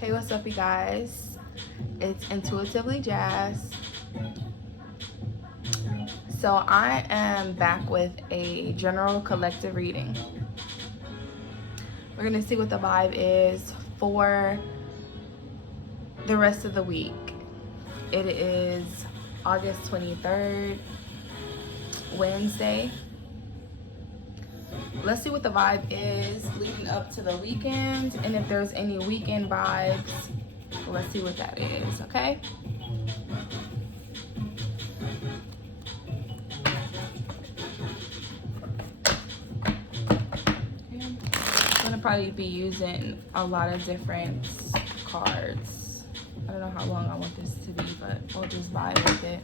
Hey, what's up, you guys? It's Intuitively Jazz. So I am back with a general collective reading. We're gonna see what the vibe is for the rest of the week. It is August 23rd, Wednesday. Let's see what the vibe is leading up to the weekend, and if there's any weekend vibes, let's see what that is, okay? I'm gonna probably be using a lot of different cards. I don't know how long I want this to be, but we'll just vibe with it.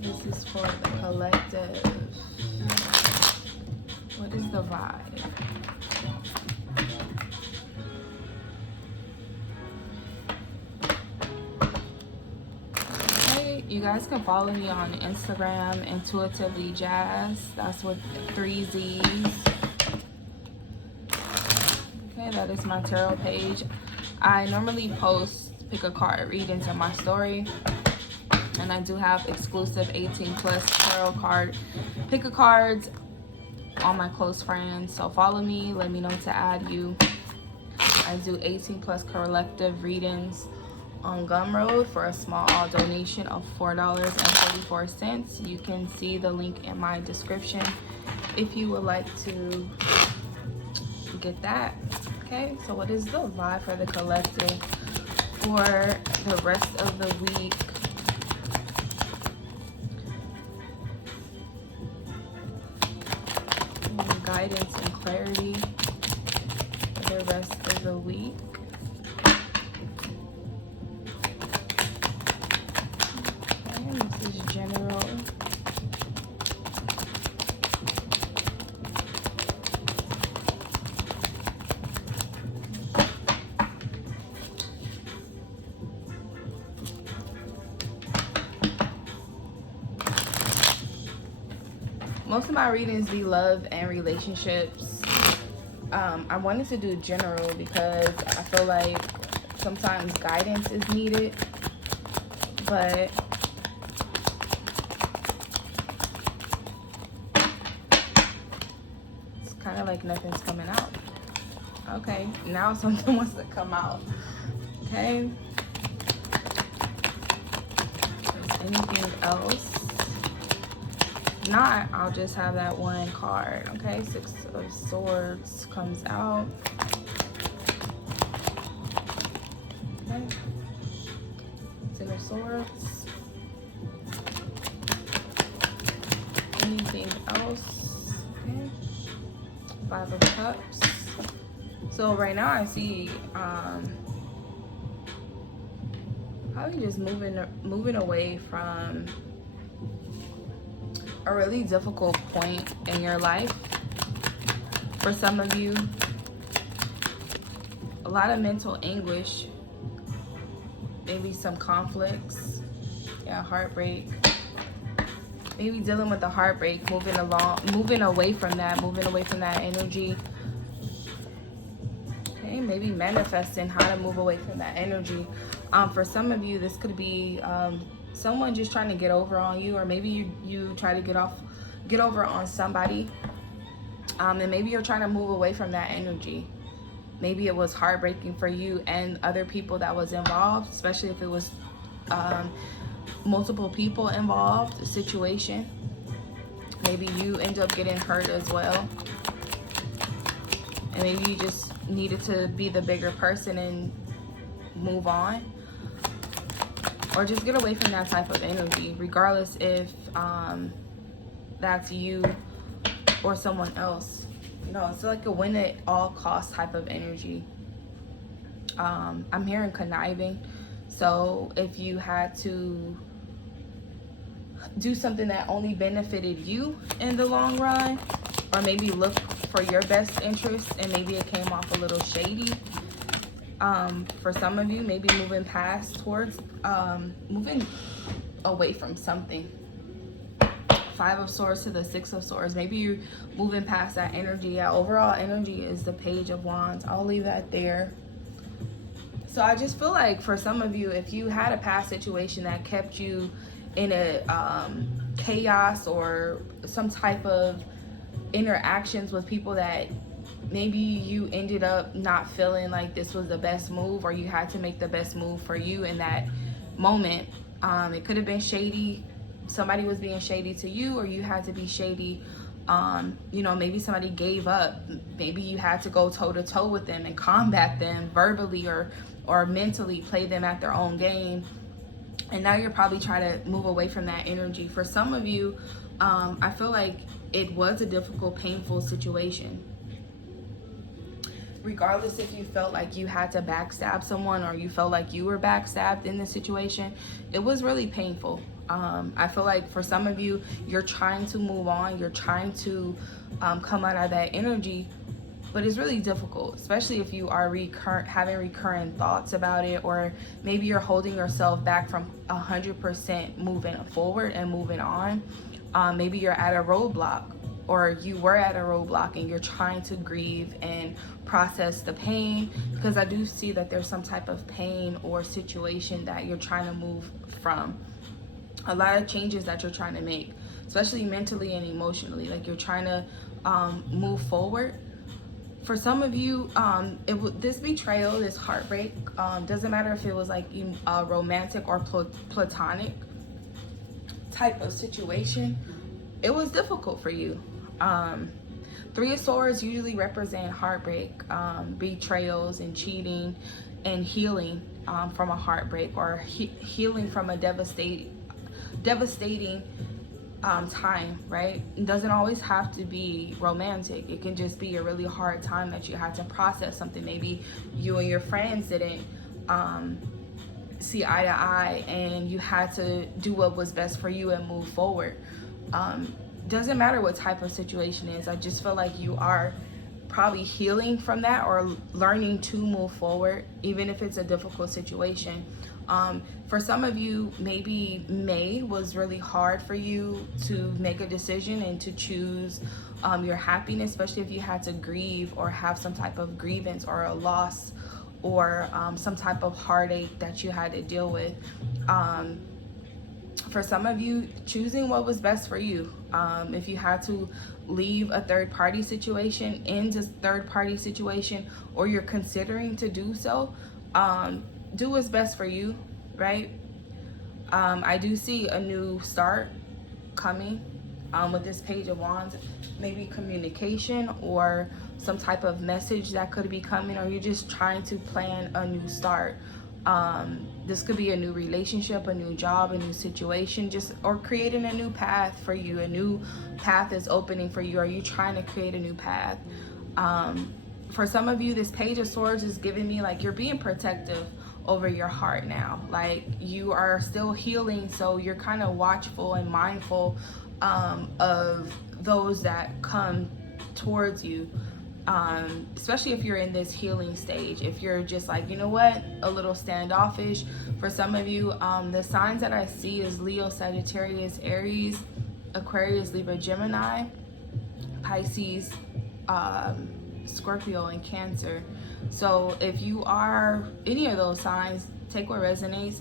This is for the collective. What is the vibe? Okay, you guys can follow me on Instagram, Intuitively Jazz. That's with 3 Z's. Okay, that is my tarot page. I normally post pick a card readings in my story. And I do have exclusive 18 plus tarot card pick a cards on my close friends. So follow me, let me know to add you. I do 18 plus collective readings on Gumroad for a small donation of $4.44. You can see the link in my description if you would like to get that. Okay, so what is the vibe for the collective for the rest of the week? Guidance and clarity for the rest of the week. Okay, this is general. Most of my readings be love and relationships. I wanted to do general because I feel like sometimes guidance is needed, but it's kind of like nothing's coming out. Okay, now something wants to come out. Okay, is anything else? Not, I'll just have that one card. Okay, 6 of Swords comes out. Okay, 10 of Swords. Anything else? Okay, 5 of Cups. So right now I see probably just moving away from a really difficult point in your life. For some of you, a lot of mental anguish, maybe some conflicts, heartbreak, maybe dealing with the heartbreak, moving away from that energy. Okay, maybe manifesting how to move away from that energy. For some of you, this could be someone just trying to get over on you, or maybe you try to get over on somebody, and maybe you're trying to move away from that energy. Maybe it was heartbreaking for you and other people that was involved, especially if it was multiple people involved situation. Maybe you end up getting hurt as well, and maybe you just needed to be the bigger person and move on, or just get away from that type of energy, regardless if that's you or someone else. You know, it's like a win at all costs type of energy. I'm hearing conniving. So if you had to do something that only benefited you in the long run, or maybe look for your best interest and maybe it came off a little shady, for some of you, maybe moving moving away from something. Five of Swords to the Six of Swords. Maybe you're moving past that energy. Yeah, overall energy is the Page of Wands. I'll leave that there. So I just feel like for some of you, if you had a past situation that kept you in a chaos or some type of interactions with people that maybe you ended up not feeling like this was the best move, or you had to make the best move for you in that moment. It could have been shady. Somebody was being shady to you, or you had to be shady. You know, maybe somebody gave up. Maybe you had to go toe to toe with them and combat them verbally or mentally, play them at their own game. And now you're probably trying to move away from that energy. For some of you, I feel like it was a difficult, painful situation. Regardless if you felt like you had to backstab someone or you felt like you were backstabbed in this situation, it was really painful. I feel like for some of you, you're trying to move on, you're trying to come out of that energy, but it's really difficult, especially if you are having recurring thoughts about it, or maybe you're holding yourself back from 100% moving forward and moving on. Maybe you're at a roadblock, or you were at a roadblock and you're trying to grieve and process the pain, because I do see that there's some type of pain or situation that you're trying to move from. A lot of changes that you're trying to make, especially mentally and emotionally, like you're trying to move forward. For some of you, this betrayal, this heartbreak, doesn't matter if it was like a romantic or platonic type of situation, it was difficult for you. Three of Swords usually represent heartbreak, betrayals and cheating, and healing from a heartbreak, or healing from a devastating time, right? It doesn't always have to be romantic. It can just be a really hard time that you had to process something. Maybe you and your friends didn't see eye to eye, and you had to do what was best for you and move forward. Doesn't matter what type of situation it is. I just feel like you are probably healing from that, or learning to move forward, even if it's a difficult situation. For some of you, maybe May was really hard for you to make a decision and to choose your happiness, especially if you had to grieve or have some type of grievance or a loss, or some type of heartache that you had to deal with. For some of you, choosing what was best for you. If you had to leave a third-party situation, into third-party situation, or you're considering to do so, do what's best for you, right? I do see a new start coming with this Page of Wands. Maybe communication or some type of message that could be coming, or you're just trying to plan a new start. This could be a new relationship, a new job, a new situation, or creating a new path for you. A new path is opening for you. Are you trying to create a new path? For some of you, this Page of Swords is giving me like you're being protective over your heart now. Like you are still healing, so you're kind of watchful and mindful of those that come towards you. Especially if you're in this healing stage. If you're just like, you know what, a little standoffish. For some of you, the signs that I see is Leo, Sagittarius, Aries, Aquarius, Libra, Gemini, Pisces, Scorpio, and Cancer. So if you are any of those signs, take what resonates.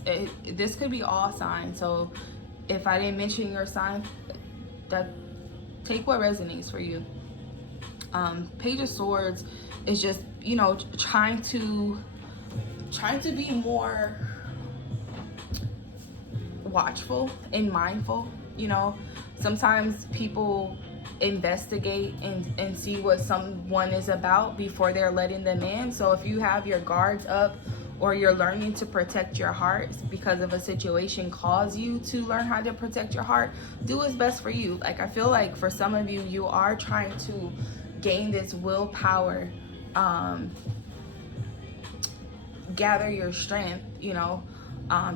This could be all signs. So if I didn't mention your sign, that take what resonates for you. Page of Swords is just, you know, trying to be more watchful and mindful. You know, sometimes people investigate and see what someone is about before they're letting them in. So if you have your guards up, or you're learning to protect your heart because of a situation calls you to learn how to protect your heart, do what's best for you. Like I feel like for some of you, you are trying to gain this willpower, gather your strength, you know,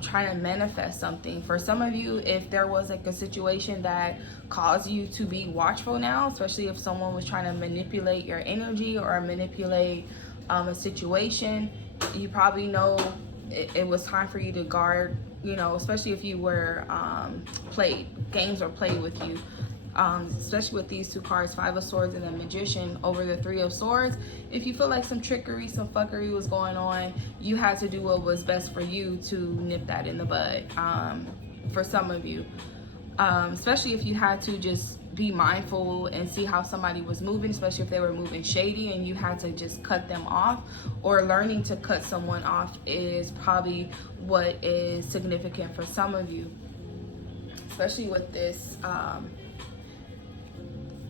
trying to manifest something. For some of you, if there was like a situation that caused you to be watchful now, especially if someone was trying to manipulate your energy or manipulate a situation, you probably know it was time for you to guard, you know, especially if you were played, games were played with you. especially with these two cards, Five of Swords and the Magician over the Three of Swords. If you feel like some trickery, some fuckery was going on, you had to do what was best for you to nip that in the bud. For some of you, especially if you had to just be mindful and see how somebody was moving, especially if they were moving shady and you had to just cut them off, or learning to cut someone off is probably what is significant for some of you, especially with this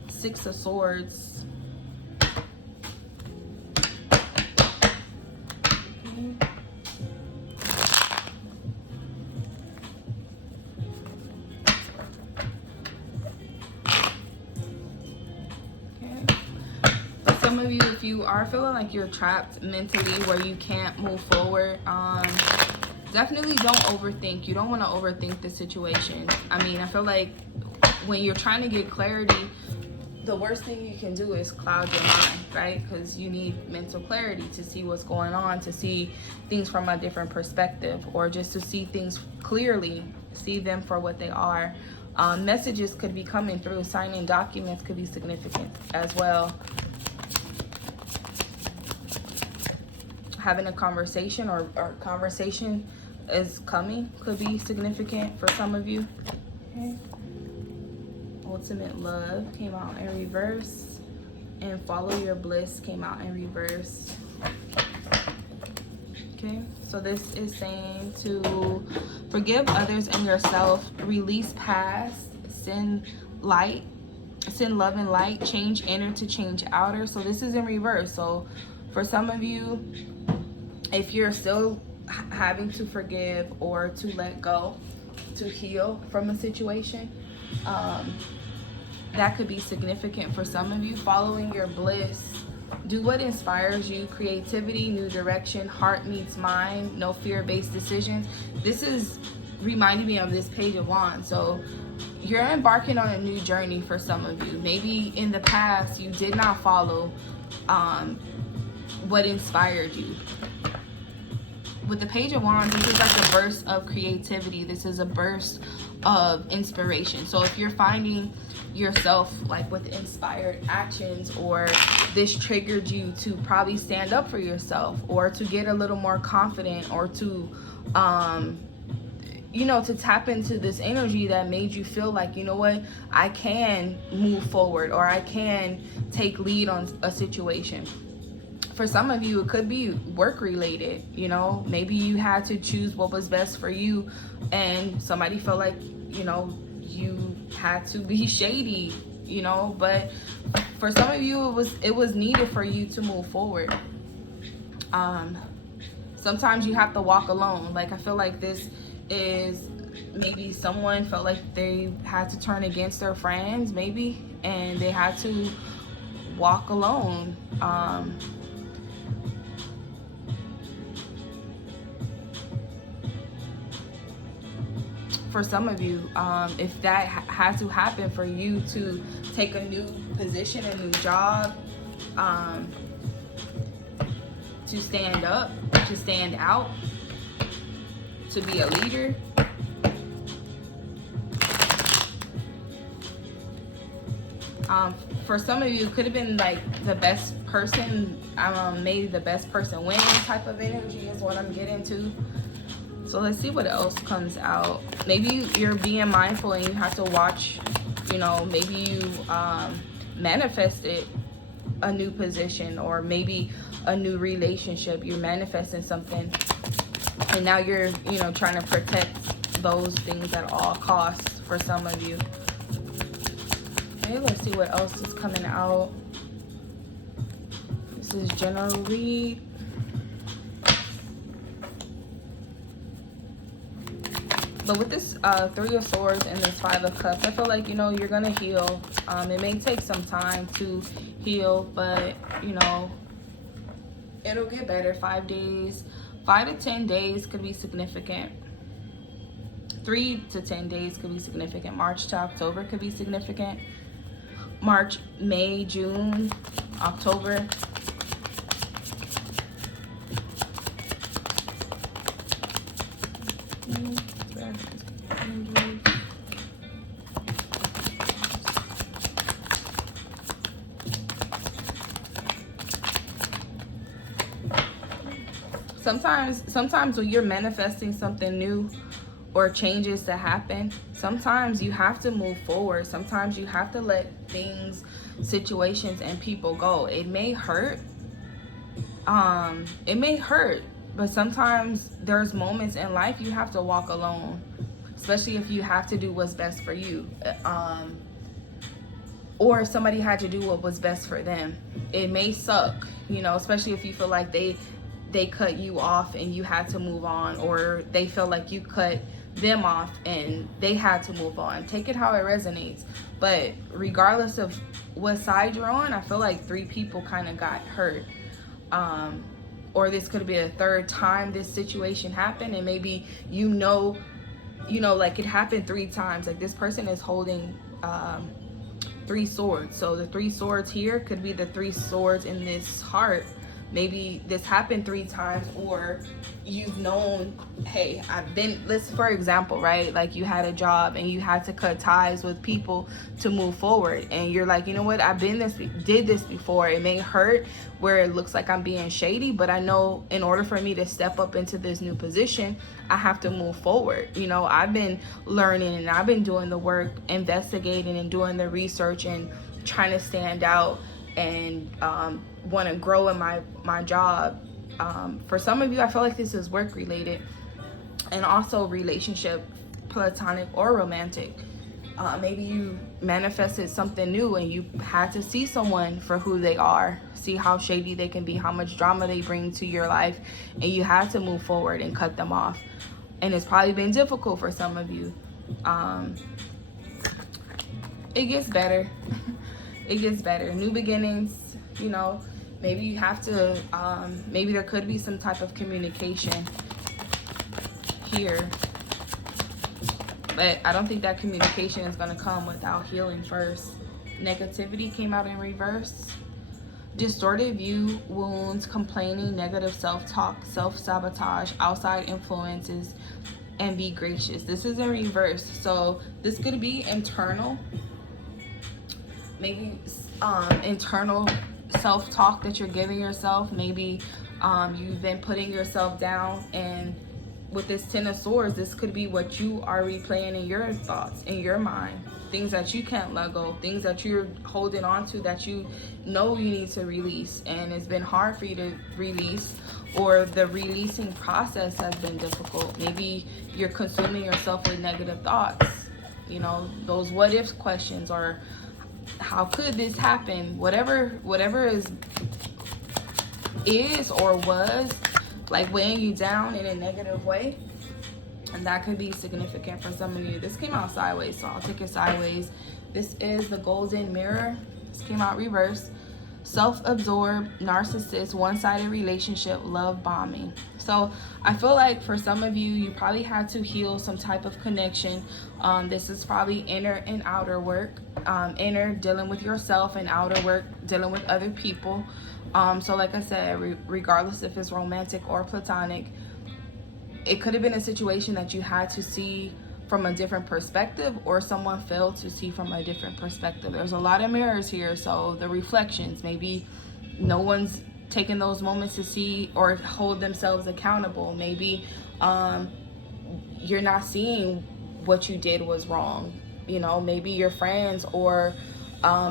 Six of Swords. Some of you, if you are feeling like you're trapped mentally where you can't move forward, definitely don't overthink. You don't want to overthink the situation. I mean, I feel like when you're trying to get clarity, the worst thing you can do is cloud your mind, right? Because you need mental clarity to see what's going on, to see things from a different perspective, or just to see things clearly, see them for what they are. Messages could be coming through. Signing documents could be significant as well. Having a conversation or conversation is coming could be significant for some of you. Okay. Ultimate Love came out in reverse, and Follow Your Bliss came out in reverse. Okay, so this is saying to forgive others and yourself, release past, send light, send love and light, change inner to change outer. So this is in reverse. So for some of you, if you're still having to forgive or to let go, to heal from a situation, that could be significant for some of you. Following your bliss, do what inspires you, creativity, new direction, heart meets mind, no fear-based decisions. This is reminding me of this Page of Wands. So you're embarking on a new journey for some of you. Maybe in the past you did not follow what inspired you. With the Page of Wands, this is like a burst of creativity. This is a burst of inspiration. So if you're finding yourself like with inspired actions, or this triggered you to probably stand up for yourself, or to get a little more confident, or to you know, to tap into this energy that made you feel like, you know what, I can move forward, or I can take lead on a situation. For some of you, it could be work related. You know, maybe you had to choose what was best for you, and somebody felt like, you know, you had to be shady, you know. But for some of you, it was needed for you to move forward. Sometimes you have to walk alone. Like, I feel like this is maybe someone felt like they had to turn against their friends, maybe, and they had to walk alone. For some of you, if that had to happen for you to take a new position, a new job, to stand up, to stand out, to be a leader, for some of you, it could have been like the best person, maybe the best person winning type of energy is what I'm getting to. So let's see what else comes out. Maybe you're being mindful and you have to watch, you know, maybe you manifested a new position, or maybe a new relationship. You're manifesting something, and now you're, you know, trying to protect those things at all costs for some of you. Okay, let's see what else is coming out. This is general read. But with this Three of Swords and this Five of Cups, I feel like, you know, you're going to heal. It may take some time to heal, but, you know, it'll get better. 5 days, 5 to 10 days could be significant. 3 to 10 days could be significant. March to October could be significant. March, May, June, October. sometimes when you're manifesting something new or changes to happen, sometimes you have to move forward. Sometimes you have to let things, situations, and people go. It may hurt. But sometimes there's moments in life you have to walk alone, especially if you have to do what's best for you. Or somebody had to do what was best for them. It may suck, especially if you feel like they cut you off and you had to move on, or they feel like you cut them off and they had to move on. Take it how it resonates. But regardless of what side you're on, I feel like 3 people kind of got hurt. Or this could be a third time this situation happened, and maybe like it happened 3 times. Like this person is holding 3 swords. So the 3 swords here could be the 3 swords in this heart. Maybe this happened 3 times, or you've known, hey, let's, for example, right? Like you had a job and you had to cut ties with people to move forward. And you're like, you know what? Did this before. It may hurt where it looks like I'm being shady, but I know in order for me to step up into this new position, I have to move forward. I've been learning and I've been doing the work, investigating and doing the research and trying to stand out and want to grow in my job. For some of you, I feel like this is work related, and also relationship, platonic or romantic. Maybe you manifested something new and you had to see someone for who they are, see how shady they can be, how much drama they bring to your life, and you had to move forward and cut them off. And it's probably been difficult for some of you. It gets better. It gets better. New beginnings, maybe you have to, maybe there could be some type of communication here. But I don't think that communication is going to come without healing first. Negativity came out in reverse. Distorted view, wounds, complaining, negative self-talk, self-sabotage, outside influences, and be gracious. This is in reverse. So this could be internal. Maybe internal self-talk that you're giving yourself. Maybe you've been putting yourself down, and with this 10 of Swords, this could be what you are replaying in your thoughts, in your mind. Things that you can't let go, things that you're holding on to that you know you need to release, and it's been hard for you to release, or the releasing process has been difficult. Maybe you're consuming yourself with negative thoughts, those what if questions, or how could this happen? Whatever is or was like weighing you down in a negative way. And that could be significant for some of you. This came out sideways, so I'll take it sideways. This is the Golden Mirror. This came out reverse. Self-absorbed, narcissist, one-sided relationship, love bombing. So I feel like for some of you, you probably had to heal some type of connection. This is probably inner and outer work. Inner, dealing with yourself, and outer work, dealing with other people. So like I said, regardless if it's romantic or platonic, it could have been a situation that you had to see from a different perspective, or someone failed to see from a different perspective. There's a lot of mirrors here, so the reflections, maybe no one's taking those moments to see or hold themselves accountable. Maybe you're not seeing what you did was wrong. Maybe your friends or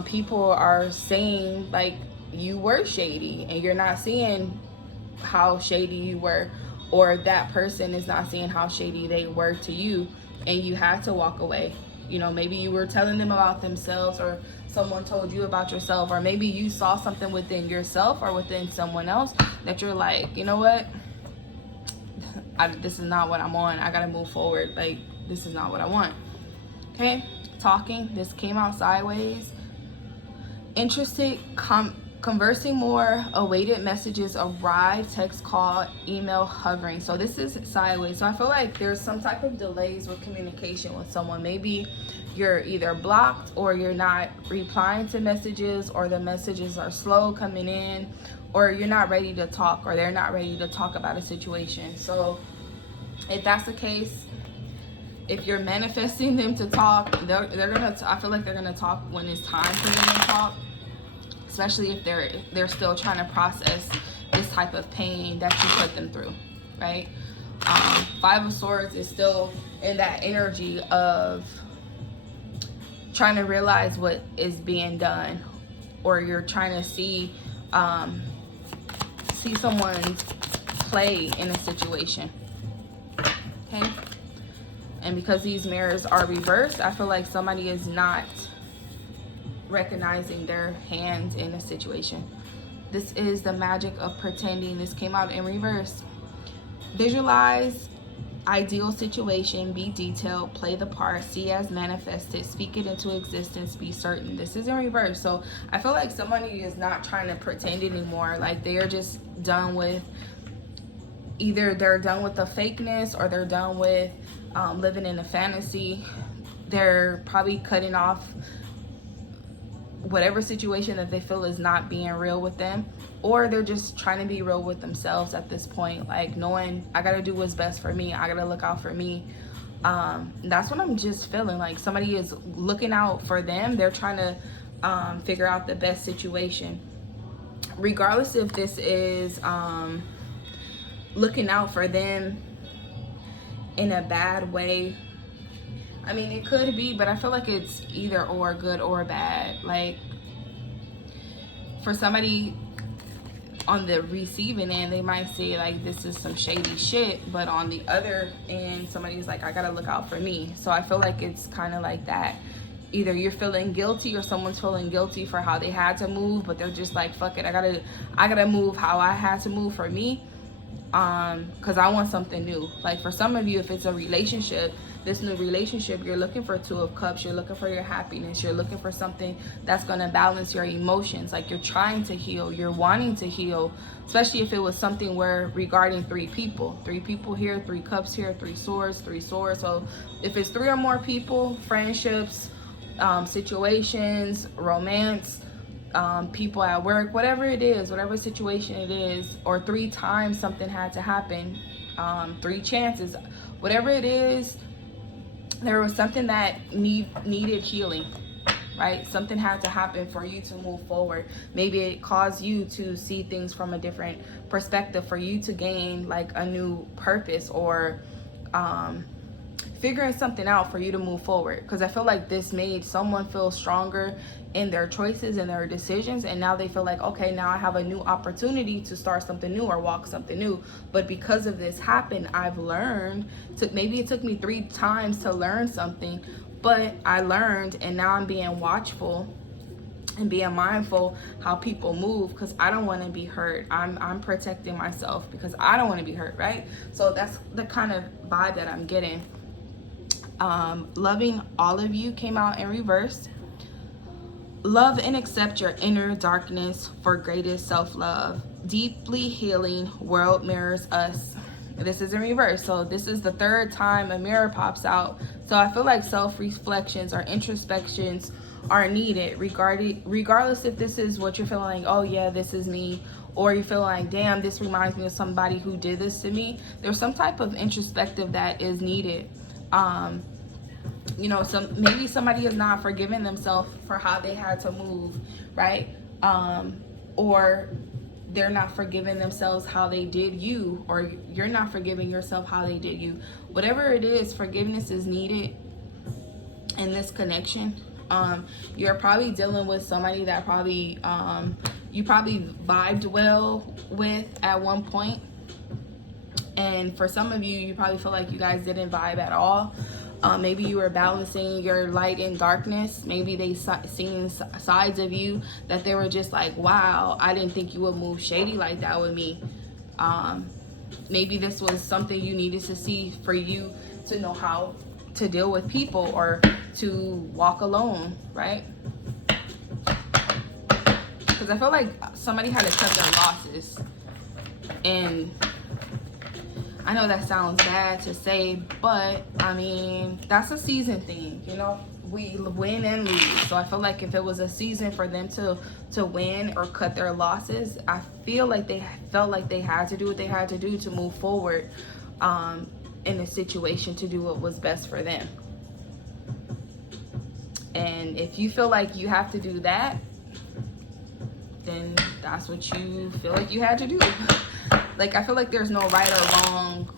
people are saying like you were shady, and you're not seeing how shady you were, or that person is not seeing how shady they were to you, and you had to walk away. Maybe you were telling them about themselves, or someone told you about yourself, or maybe you saw something within yourself or within someone else that you're like, you know what, this is not what I'm on. I gotta move forward. Like, this is not what I want. Okay, talking. This came out sideways. Interested, conversing more, awaited messages arrive, text, call, email, hovering. So this is sideways. So I feel like there's some type of delays with communication with someone. Maybe you're either blocked, or you're not replying to messages, or the messages are slow coming in, or you're not ready to talk, or they're not ready to talk about a situation. So if that's the case, if you're manifesting them to talk, I feel like they're gonna talk when it's time for them to talk. Especially if they're still trying to process this type of pain that you put them through, right? Five of Swords is still in that energy of trying to realize what is being done, or you're trying to see someone's play in a situation, okay? And because these mirrors are reversed, I feel like somebody is not recognizing their hands in a situation. This is the magic of pretending. This came out in reverse. Visualize ideal situation, be detailed, play the part, see as manifested, speak it into existence, be certain. This is in reverse. So I feel like somebody is not trying to pretend anymore. Like they are just done with, either they're done with the fakeness, or they're done with living in a fantasy. They're probably cutting off whatever situation that they feel is not being real with them, or they're just trying to be real with themselves at this point, like knowing I gotta do what's best for me, I gotta look out for me. That's what I'm just feeling, like somebody is looking out for them. They're trying to figure out the best situation, regardless if this is looking out for them in a bad way. I mean, it could be, but I feel like it's either or, good or bad. Like for somebody on the receiving end, they might say like this is some shady shit, but on the other end, somebody's like, I gotta look out for me. So I feel like it's kind of like that. Either you're feeling guilty, or someone's feeling guilty for how they had to move, but they're just like, fuck it, I gotta move how I had to move for me, because I want something new. Like for some of you, if it's a relationship, this new relationship, you're looking for Two of Cups, you're looking for your happiness, you're looking for something that's going to balance your emotions. Like you're trying to heal, you're wanting to heal, especially if it was something where regarding three people here, 3 cups here, 3 swords. So if it's 3 or more people, friendships, situations, romance, people at work, whatever it is, whatever situation it is, or 3 times something had to happen, 3 chances, whatever it is, there was something that needed healing, right? Something had to happen for you to move forward. Maybe it caused you to see things from a different perspective, for you to gain like a new purpose, or figuring something out for you to move forward. Because I feel like this made someone feel stronger in their choices and their decisions, and now they feel like, okay, now I have a new opportunity to start something new or walk something new. But because of this happened, I've learned. Maybe it took me 3 times to learn something, but I learned, and now I'm being watchful and being mindful how people move, because I don't want to be hurt. I'm protecting myself because I don't want to be hurt, right? So that's the kind of vibe that I'm getting. Loving all of you came out in reverse. Love and accept your inner darkness for greatest self-love. Deeply healing world mirrors us. This is in reverse. So this is the 3rd time a mirror pops out. So I feel like self-reflections or introspections are needed, regardless if this is what you're feeling like, oh yeah, this is me, or you feel like, damn, this reminds me of somebody who did this to me. There's some type of introspective that is needed. You know, maybe somebody is not forgiving themselves for how they had to move, right? Or they're not forgiving themselves how they did you, or you're not forgiving yourself how they did you. Whatever it is, forgiveness is needed in this connection. You're probably dealing with somebody that probably you probably vibed well with at one point, and for some of you, you probably feel like you guys didn't vibe at all. Maybe you were balancing your light and darkness. Maybe they seen sides of you that they were just like, wow, I didn't think you would move shady like that with me. Maybe this was something you needed to see for you to know how to deal with people, or to walk alone, right? Because I feel like somebody had to cut their losses. And I know that sounds bad to say, but I mean, that's a season thing, you know? We win and lose. So I feel like if it was a season for them to win or cut their losses, I feel like they felt like they had to do what they had to do to move forward in a situation, to do what was best for them. And if you feel like you have to do that, then that's what you feel like you had to do. Like, I feel like there's no right or wrong.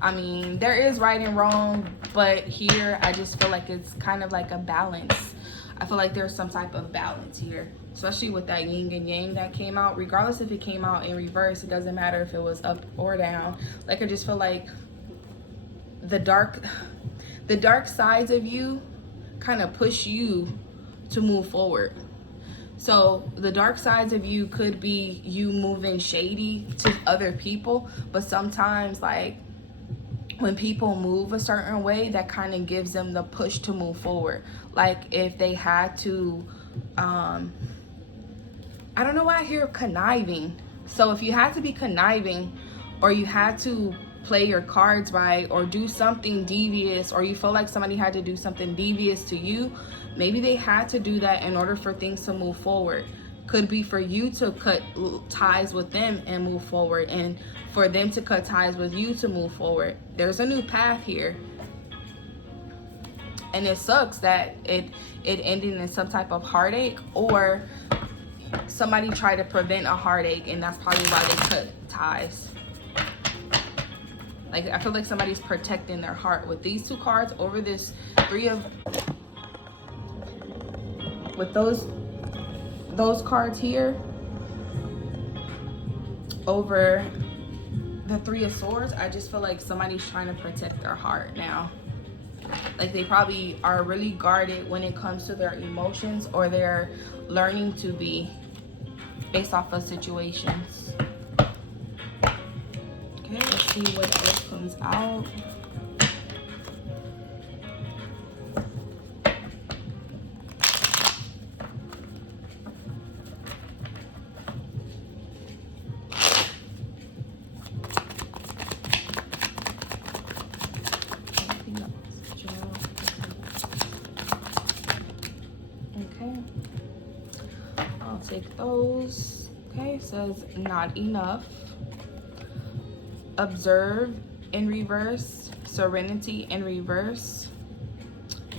I mean, there is right and wrong, but here I just feel like it's kind of like a balance. I feel like there's some type of balance here, especially with that yin and yang that came out. Regardless if it came out in reverse, it doesn't matter if it was up or down. Like, I just feel like the dark sides of you kind of push you to move forward. So the dark sides of you could be you moving shady to other people, but sometimes, like, when people move a certain way, that kind of gives them the push to move forward. Like, if they had to, I don't know why I hear conniving. So if you had to be conniving, or you had to play your cards right, or do something devious, or you feel like somebody had to do something devious to you, maybe they had to do that in order for things to move forward. Could be for you to cut ties with them and move forward, and for them to cut ties with you to move forward. There's a new path here. And it sucks that it ended in some type of heartache, or somebody tried to prevent a heartache, and that's probably why they cut ties. Like, I feel like somebody's protecting their heart with these two cards over this with those cards here over the Three of Swords. I just feel like somebody's trying to protect their heart now. Like, they probably are really guarded when it comes to their emotions, or they're learning to be based off of situations. Okay, let's see what else comes out. Okay, I'll take those. Okay, says not enough. Observe in reverse, serenity in reverse,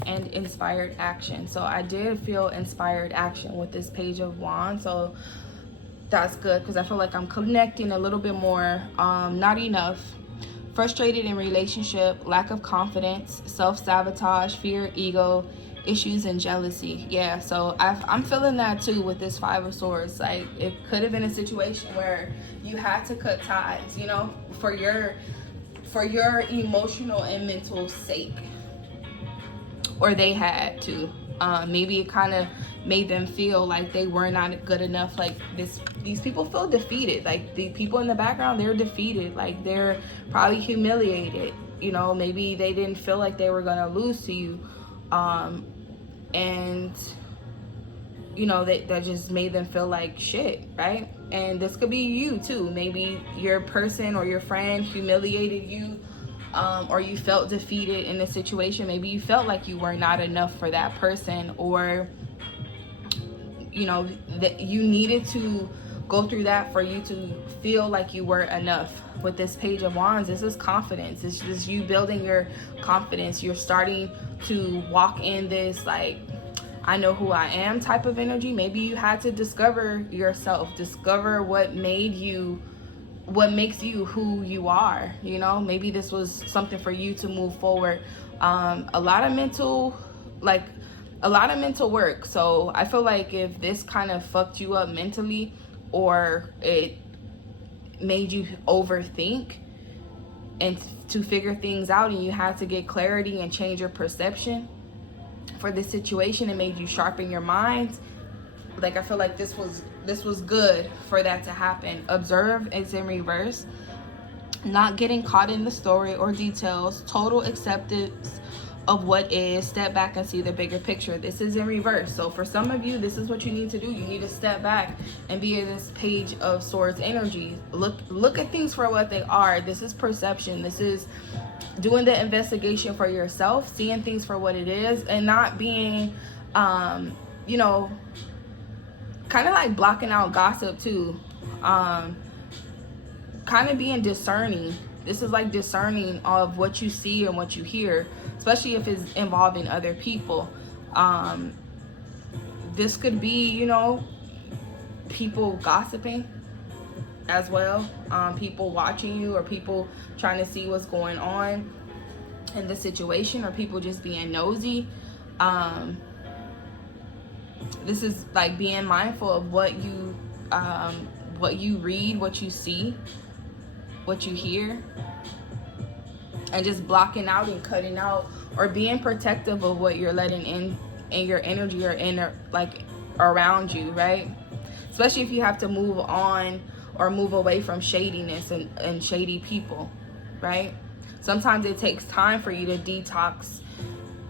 and inspired action. So I did feel inspired action with this Page of Wands, so that's good, because I feel like I'm connecting a little bit more. Not enough. Frustrated in relationship, lack of confidence, self-sabotage, fear, ego issues, and jealousy. Yeah, so I'm feeling that too with this Five of Swords. Like, it could have been a situation where you had to cut ties, you know, for your emotional and mental sake, or they had to. Maybe it kind of made them feel like they were not good enough. Like, these people feel defeated. Like, the people in the background, they're defeated. Like, they're probably humiliated. You know, maybe they didn't feel like they were gonna lose to you, and you know, that just made them feel like shit, right? And this could be you too. Maybe your person or your friend humiliated you, or you felt defeated in a situation. Maybe you felt like you were not enough for that person, or you know, that you needed to go through that for you to feel like you were enough. With this Page of Wands, this is confidence. It's just you building your confidence. You're starting to walk in this, like, I know who I am type of energy. Maybe you had to discover yourself, discover what makes you who you are. You know, maybe this was something for you to move forward. A lot of mental work. So I feel like if this kind of fucked you up mentally, or it made you overthink and to figure things out, and you had to get clarity and change your perception for this situation, it made you sharpen your mind. Like, I feel like this was good for that to happen. Observe is in reverse. Not getting caught in the story or details. Total acceptance of what is. Step back and see the bigger picture. This is in reverse. So for some of you, this is what you need to do. You need to step back and be in this Page of Swords energy. Look at things for what they are. This is perception. This is doing the investigation for yourself, seeing things for what it is, and not being you know, kind of like blocking out gossip too. Kind of being discerning. This is like discerning of what you see and what you hear, especially if it's involving other people. This could be, you know, people gossiping as well, people watching you, or people trying to see what's going on in the situation, or people just being nosy. This is like being mindful of what you read, what you see, what you hear, and just blocking out and cutting out, or being protective of what you're letting in your energy, or in, like, around you, right? Especially if you have to move on or move away from shadiness and shady people, right? Sometimes it takes time for you to detox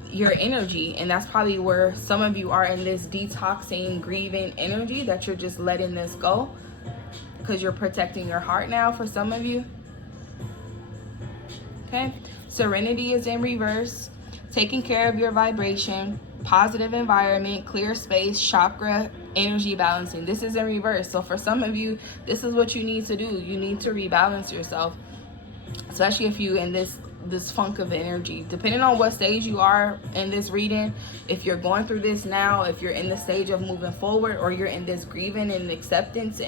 your energy, and that's probably where some of you are in this detoxing, grieving energy, that you're just letting this go because you're protecting your heart now, for some of you. Okay, Serenity is in reverse. Taking care of your vibration, positive environment, clear space, chakra, energy balancing. This is in reverse. So for some of you, this is what you need to do. You need to rebalance yourself, especially if you in this funk of energy. Depending on what stage you are in this reading, if you're going through this now, if you're in the stage of moving forward, or you're in this grieving and acceptance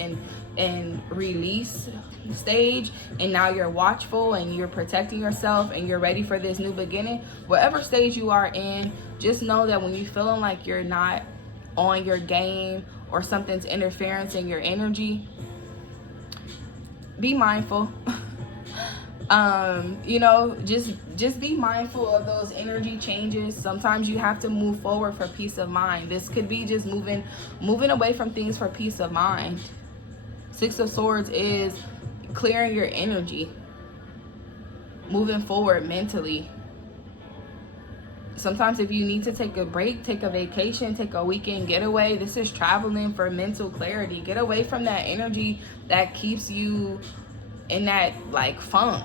and release stage, and now you're watchful and you're protecting yourself and you're ready for this new beginning, whatever stage you are in, just know that when you're feeling like you're not on your game, or something's interference in your energy, be mindful. Just be mindful of those energy changes. Sometimes you have to move forward for peace of mind. This could be just moving away from things for peace of mind. Six of Swords is clearing your energy, moving forward mentally. Sometimes if you need to take a break, take a vacation, take a weekend getaway, this is traveling for mental clarity. Get away from that energy that keeps you in that like funk.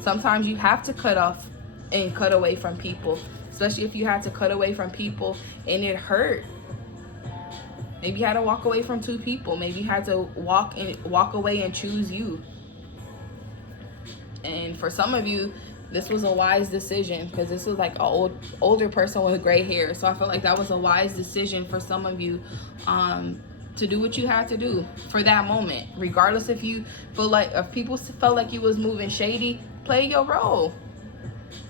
Sometimes you have to cut off and cut away from people, especially if you had to cut away from people and it hurt. Maybe you had to walk away from 2 people. Maybe you had to walk away and choose you. And for some of you, this was a wise decision, because this was like an older person with gray hair. So I feel like that was a wise decision for some of you, to do what you had to do for that moment. Regardless if you feel like, if people felt like you was moving shady, play your role.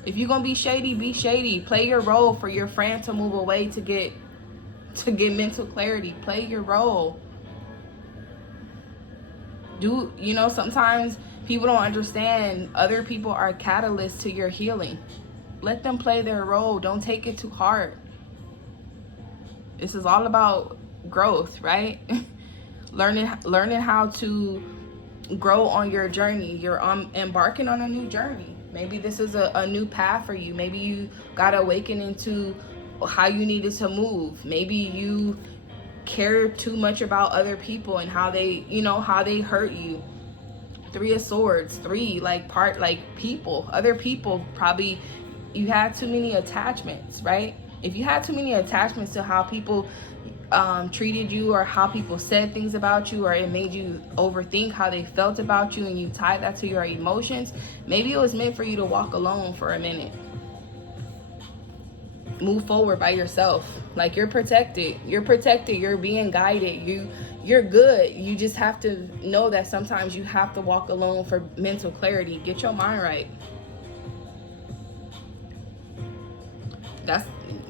If you're gonna be shady, be shady. Play your role for your friend to move away to get mental clarity. Play your role. Sometimes people don't understand other people are catalysts to your healing. Let them play their role. Don't take it too hard. This is all about growth, right? learning how to grow on your journey. You're embarking on a new journey. Maybe this is a new path for you. Maybe you got awakened into how you needed to move. Maybe you care too much about other people and how they hurt you. 3 of Swords, 3, people, other people, probably you had too many attachments, right? If you had too many attachments to how people treated you, or how people said things about you, or it made you overthink how they felt about you, and you tied that to your emotions, maybe it was meant for you to walk alone for a minute. Move forward by yourself. Like, you're protected, you're being guided, you're good. You just have to know that sometimes you have to walk alone for mental clarity. Get your mind right.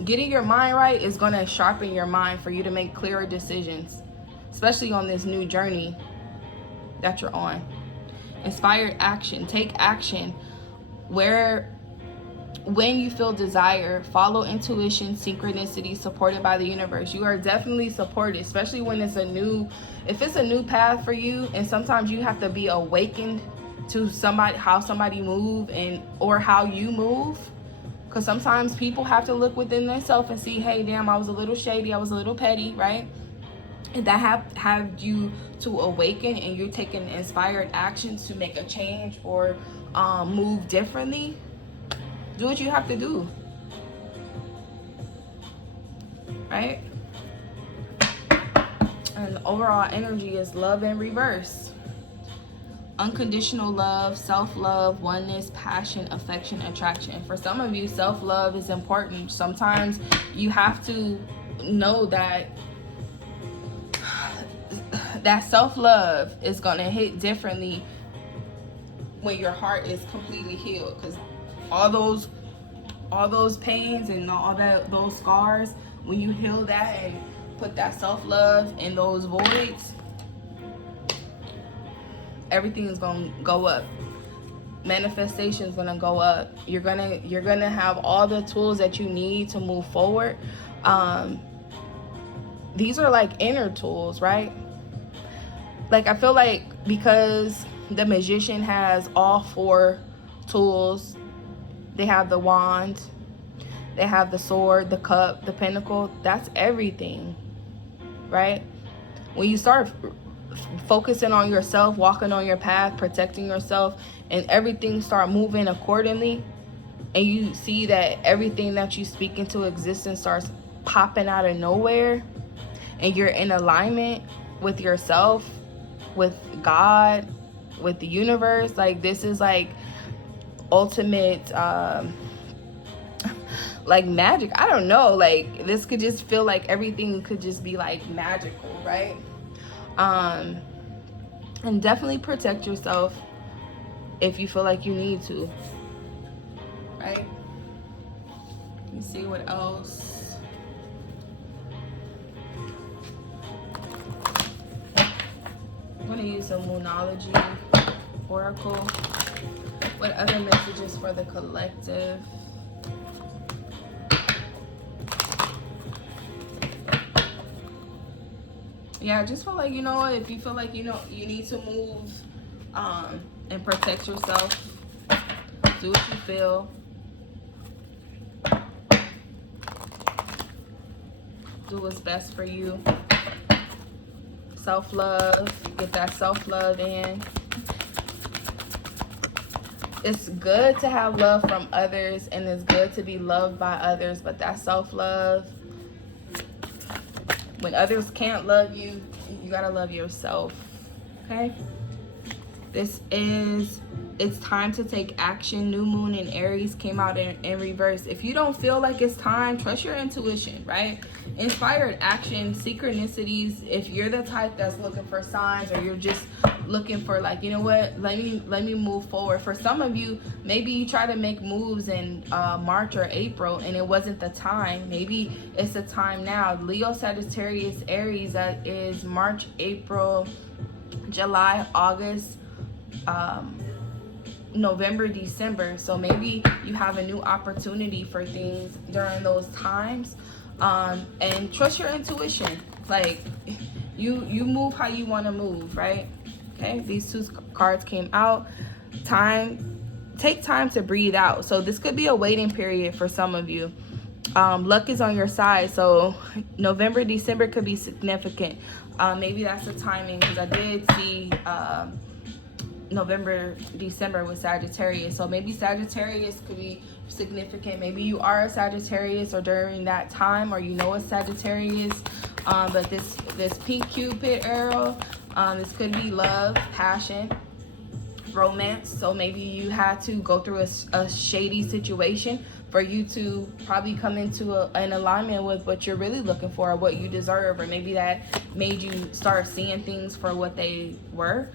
Getting your mind right is going to sharpen your mind for you to make clearer decisions, especially on this new journey that you're on. Inspired action. Take action when you feel desire. Follow intuition, synchronicity, supported by the universe. You are definitely supported, especially when if it's a new path for you, and sometimes you have to be awakened to how somebody move or how you move. Because sometimes people have to look within themselves and see, hey, damn, I was a little shady, I was a little petty, right? And that have you to awaken, and you're taking inspired actions to make a change or move differently. Do what you have to do, right? And the overall energy is love in reverse. Unconditional love, self-love, oneness, passion, affection, attraction. For some of you, self-love is important. Sometimes you have to know that that self-love is going to hit differently when your heart is completely healed, because all those pains and those scars, when you heal that and put that self-love in those voids, everything is going to go up. Manifestation is going to go up. You're gonna have all the tools that you need to move forward. These are like inner tools, right? Like, I feel like because the magician has all 4 tools, they have the wand, they have the sword, the cup, the pentacle. That's everything, right? When you start focusing on yourself, walking on your path, protecting yourself, and everything start moving accordingly, and you see that everything that you speak into existence starts popping out of nowhere, and you're in alignment with yourself, with God, with the universe, like, this is like ultimate like magic. I don't know, like, this could just feel like everything could just be like magical, right? And definitely protect yourself if you feel like you need to, right? Let me see what else. I'm going to use some Moonology Oracle. What other messages for the collective? Yeah, I just feel like, you know what, if you feel like, you know, you need to move and protect yourself, do what you feel. Do what's best for you. Self-love, get that self-love in. It's good to have love from others, and it's good to be loved by others, but that self-love, when others can't love you, you gotta love yourself, okay? It's time to take action. New moon in Aries came out in reverse. If you don't feel like it's time, trust your intuition, right? Inspired action, synchronicities. If you're the type that's looking for signs, or you're just looking for, like, you know what, let me move forward. For some of you, maybe you try to make moves in March or April and it wasn't the time. Maybe it's the time now. Leo, Sagittarius, Aries, that is March, April, July, August, November, December. So maybe you have a new opportunity for things during those times. And trust your intuition. Like, you move how you want to move, right? Okay, these 2 cards came out. Take time to breathe out. So this could be a waiting period for some of you. Luck is on your side, so November, December could be significant. Maybe that's the timing, because I did see November, December with Sagittarius. So maybe Sagittarius could be significant. Maybe you are a Sagittarius, or during that time, or you know a Sagittarius. But this pink Cupid arrow, this could be love, passion, romance. So maybe you had to go through a shady situation for you to probably come into an alignment with what you're really looking for, or what you deserve, or maybe that made you start seeing things for what they were.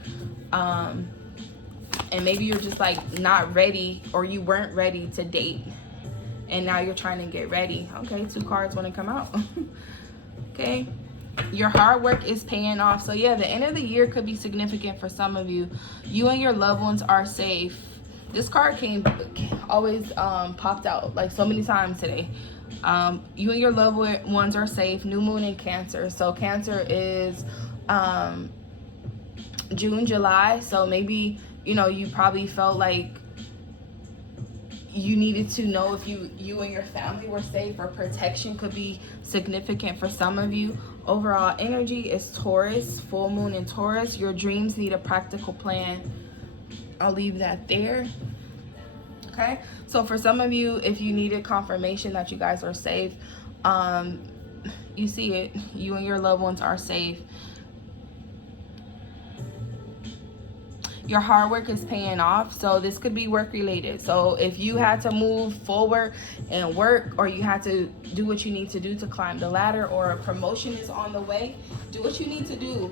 And maybe you're just like not ready, or you weren't ready to date, and now you're trying to get ready. Okay, 2 cards want to come out. Okay, your hard work is paying off. So yeah, the end of the year could be significant for some of you. You and your loved ones are safe. This card always popped out like so many times today. You and your loved ones are safe. New moon in Cancer. So Cancer is June, July. So maybe, you know, you probably felt like you needed to know if you and your family were safe, or protection could be significant for some of you. Overall energy is Taurus, full moon in Taurus. Your dreams need a practical plan. I'll leave that there. Okay, so for some of you, if you needed confirmation that you guys are safe, you see it. You and your loved ones are safe. Your hard work is paying off. So this could be work related. So if you had to move forward and work, or you had to do what you need to do to climb the ladder, or a promotion is on the way, do what you need to do.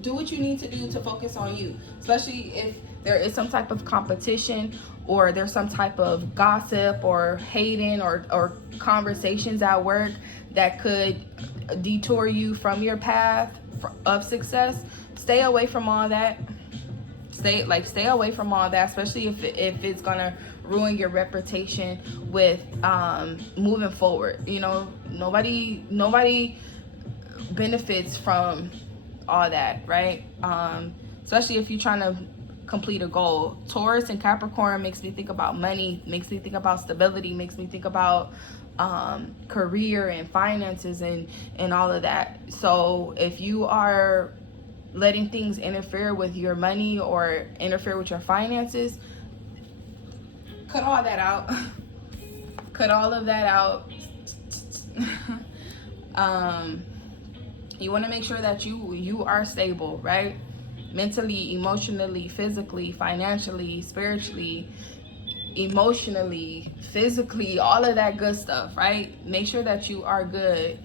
do what you need to do to focus on you, especially if there is some type of competition or there's some type of gossip or hating or conversations at work that could detour you from your path of success. Stay away from all that. Stay away from all that, especially if it's gonna ruin your reputation with moving forward. You know, nobody benefits from all that, right? Especially if you're trying to complete a goal. Taurus and Capricorn makes me think about money, makes me think about stability, makes me think about career and finances and all of that. So if you are letting things interfere with your money or interfere with your finances, cut all that out. Cut all of that out. You want to make sure that you are stable, right? Mentally, emotionally, physically, financially, spiritually, emotionally, physically, all of that good stuff, right? Make sure that you are good.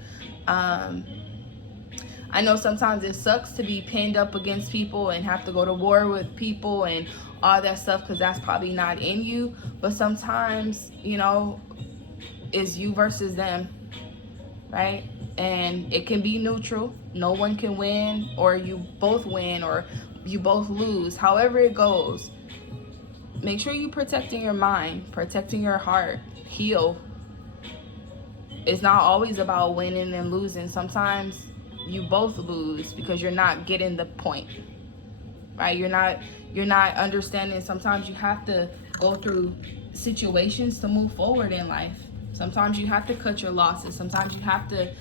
I know sometimes it sucks to be pinned up against people and have to go to war with people and all that stuff, because that's probably not in you. But sometimes, you know, it's you versus them, right? And it can be neutral. No one can win, or you both win, or you both lose. However it goes, make sure you're protecting your mind, protecting your heart. Heal. It's not always about winning and losing. Sometimes you both lose because you're not getting the point, right? You're not understanding. Sometimes you have to go through situations to move forward in life. Sometimes you have to cut your losses. Sometimes you have to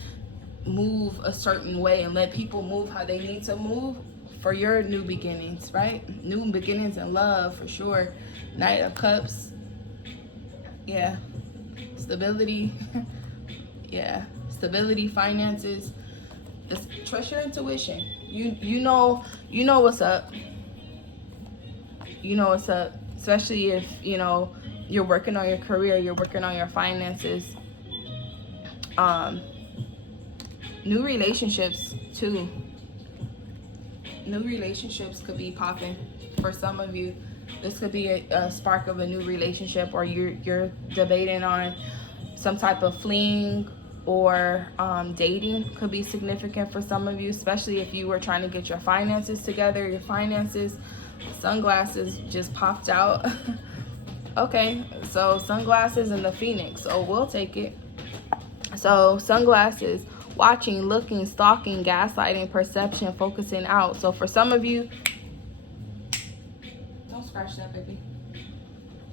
move a certain way and let people move how they need to move for your new beginnings, right? New beginnings in love, for sure. Knight of Cups. Yeah. Stability. Yeah. Stability, finances. Just trust your intuition. You know what's up. You know what's up. Especially if, you know, you're working on your career, you're working on your finances. New relationships too. New relationships could be popping for some of you. This could be a spark of a new relationship, or you're debating on some type of fling, or dating could be significant for some of you, especially if you were trying to get your finances together. Your finances, sunglasses just popped out. Okay, so sunglasses and the Phoenix, so we'll take it. So sunglasses, watching, looking, stalking, gaslighting, perception, focusing out. So for some of you, don't scratch that, baby.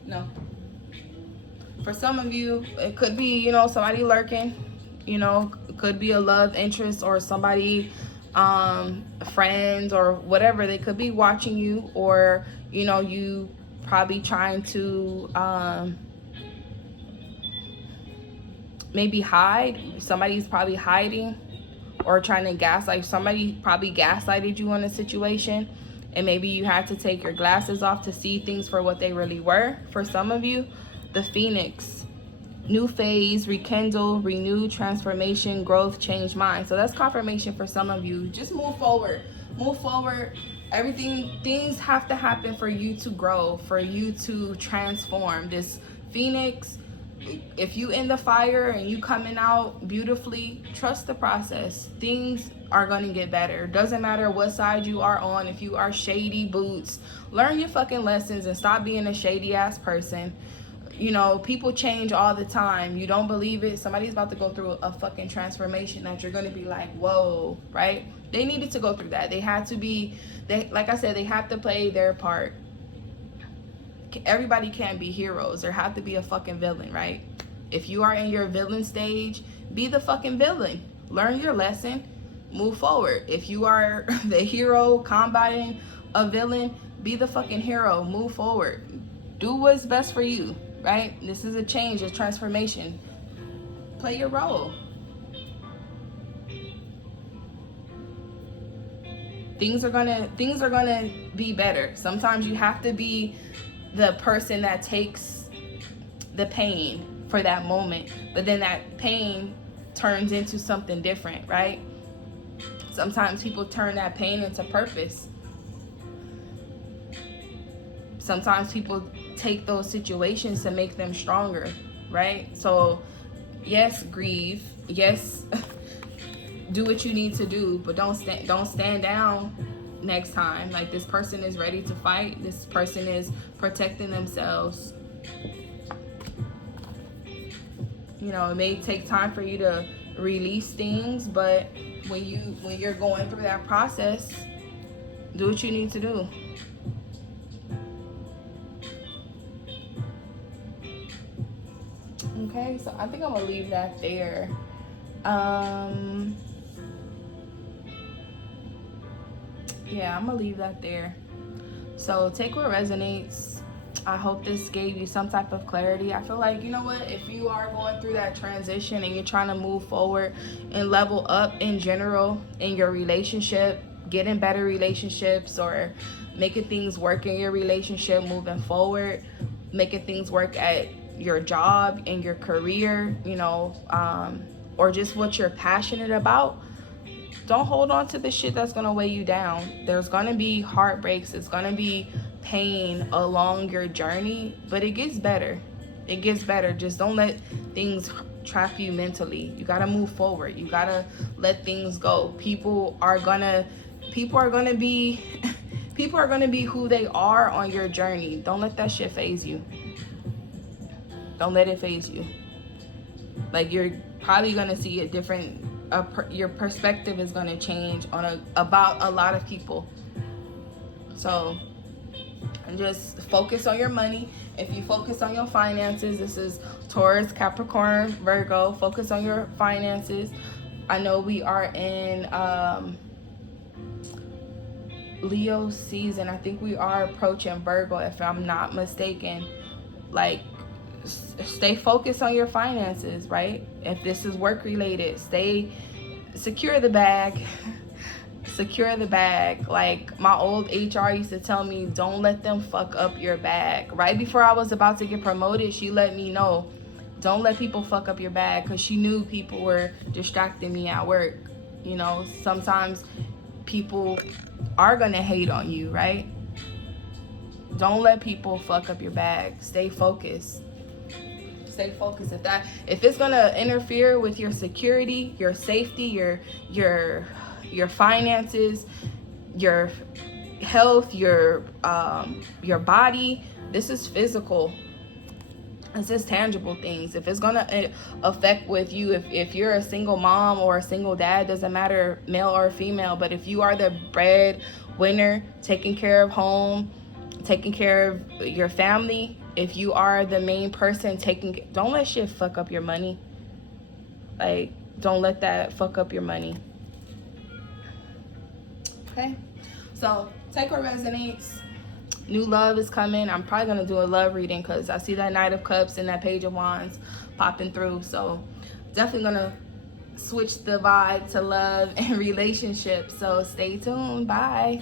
No. For some of you, it could be, you know, somebody lurking. You know, could be a love interest or somebody, friends or whatever. They could be watching you, or, you know, you probably trying to maybe hide. Somebody's probably hiding or trying to gaslight. Somebody probably gaslighted you on a situation, and maybe you had to take your glasses off to see things for what they really were. For some of you, the Phoenix, new phase, rekindle, renew, transformation, growth, change mind. So that's confirmation for some of you. Just move forward. Move forward. Things have to happen for you to grow, for you to transform. This Phoenix, if you in the fire and you coming out beautifully, trust the process. Things are going to get better. Doesn't matter what side you are on. If you are shady boots, learn your fucking lessons and stop being a shady ass person. You know, people change all the time. You don't believe it? Somebody's about to go through a fucking transformation that you're going to be like, whoa, right? They needed to go through that. They had to be, like I said, they have to play their part. Everybody can't be heroes. There have to be a fucking villain, right? If you are in your villain stage, be the fucking villain. Learn your lesson. Move forward. If you are the hero combating a villain, be the fucking hero. Move forward. Do what's best for you. Right? This is a change, a transformation. Play your role. Things are gonna be better. Sometimes you have to be the person that takes the pain for that moment, but then that pain turns into something different, right? Sometimes people turn that pain into purpose. Sometimes people take those situations to make them stronger, right? So yes, grieve. Yes, do what you need to do, but don't stand down next time. Like, this person is ready to fight. This person is protecting themselves. You know, it may take time for you to release things, but when you're going through that process, do what you need to do. Okay, so I think I'm gonna leave that there. Yeah, I'm gonna leave that there. So take what resonates. I hope this gave you some type of clarity. I feel like, you know what, if you are going through that transition and you're trying to move forward and level up in general in your relationship, getting better relationships, or making things work in your relationship moving forward, making things work at your job and your career, you know, or just what you're passionate about, don't hold on to the shit that's gonna weigh you down. There's gonna be heartbreaks, it's gonna be pain along your journey, but it gets better. It gets better. Just don't let things trap you mentally. You gotta move forward. You gotta let things go. People are gonna be people are gonna be who they are on your journey. Don't let that shit phase you. Don't let it phase you. Like, you're probably gonna see a different your perspective is gonna change about a lot of people. So, and just focus on your money. If you focus on your finances, this is Taurus, Capricorn, Virgo. Focus on your finances. I know we are in Leo season. I think we are approaching Virgo, if I'm not mistaken. Like, stay focused on your finances, right? If this is work related, secure the bag. Secure the bag. Like, my old HR used to tell me, don't let them fuck up your bag. Right before I was about to get promoted, she let me know, don't let people fuck up your bag, because she knew people were distracting me at work. You know, sometimes people are gonna hate on you, right? Don't let people fuck up your bag. Stay focused. Stay focused. If it's gonna interfere with your security, your safety, your finances, your health, your body, this is physical. This is tangible things. If it's gonna affect with you, if you're a single mom or a single dad, doesn't matter, male or female, but if you are the breadwinner, taking care of home, taking care of your family, if you are the main person don't let shit fuck up your money. Like, don't let that fuck up your money. Okay, so take what resonates. New love is coming. I'm probably gonna do a love reading because I see that Knight of Cups and that Page of Wands popping through. So definitely gonna switch the vibe to love and relationships. So stay tuned. Bye.